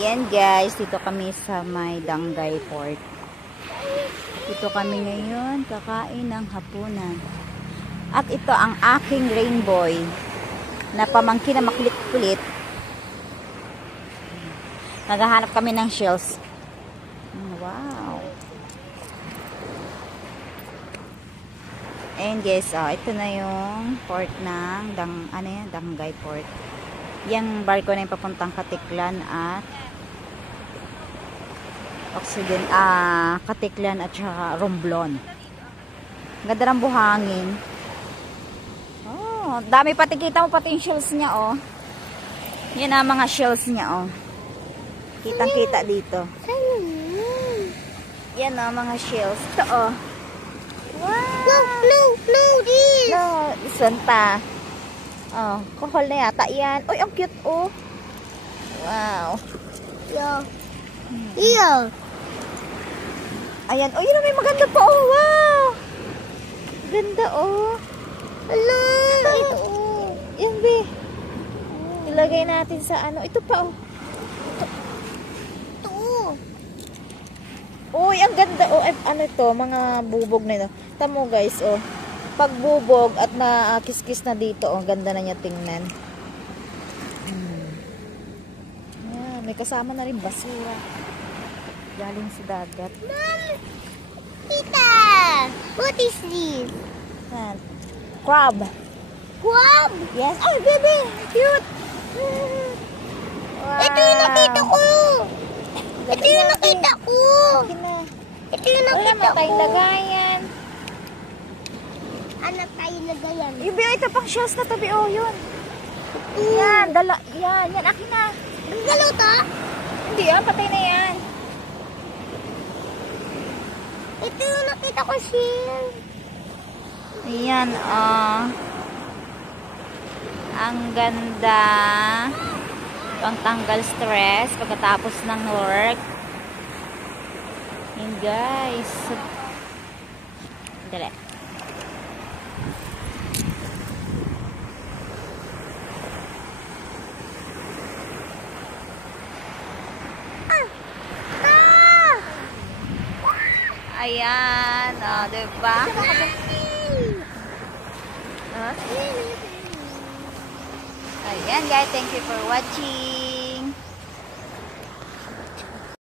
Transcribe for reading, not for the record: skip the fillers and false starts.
Ayan guys, dito kami sa may Dangay Port. Dito kami ngayon kakain ng hapunan. At ito ang aking rainbow na pamangkin na makulit-kulit. Naghahanap kami ng shells. Wow. And guys, ito na yung port ng Dangay Port. Yang barko na yung papuntang Katiklan at Katiklan at saka Romblon. Ganda ng buhangin. Oh, dami pati, kita mo pati yung shells niya, oh. Yan ang mga shells niya, oh. Kitang-kita dito. Yan ang mga shells. Ito, oh. Wow! No, this! No, this one pa. Oh, kohol na yata yan. Uy, ang cute, oh. Wow. Yeah. Yeah. Ayan. Oh, yun na, may maganda pa, oh. Wow. Ganda, oh. Hello. Ito, oh. Yan, be. Ilagay natin sa ano. Ito pa, oh. Ito. Uy, ang ganda, oh. Ano ito, mga bubog na ito. Tamo, guys, oh. Pag bubog at nakikis-kis na dito, oh, ganda na niya tingnan. Yeah, may kasama na rin basura. Galing sa dagat. Mom! Tita! What is this? Yan. Crab. Crab! Yes. Ay, baby! Cute! Wow. Ito yung nakita ko! Ito yung nakita ko! Okay na. Ito yung Wala nakita naman ko! tayong lagayan. Anak tayo na ganyan. Yung bio, ito pang shells na tabi. Oh, yun. Yan, yan, akin na. Ang galaw to? Hindi, patay na yan. Ito yung nakita ko siya. Ayan, ang ganda. Pangtanggal stress pagkatapos ng work. Ayan, guys. Dali. Ayan, diba? Ayan guys, thank you for watching.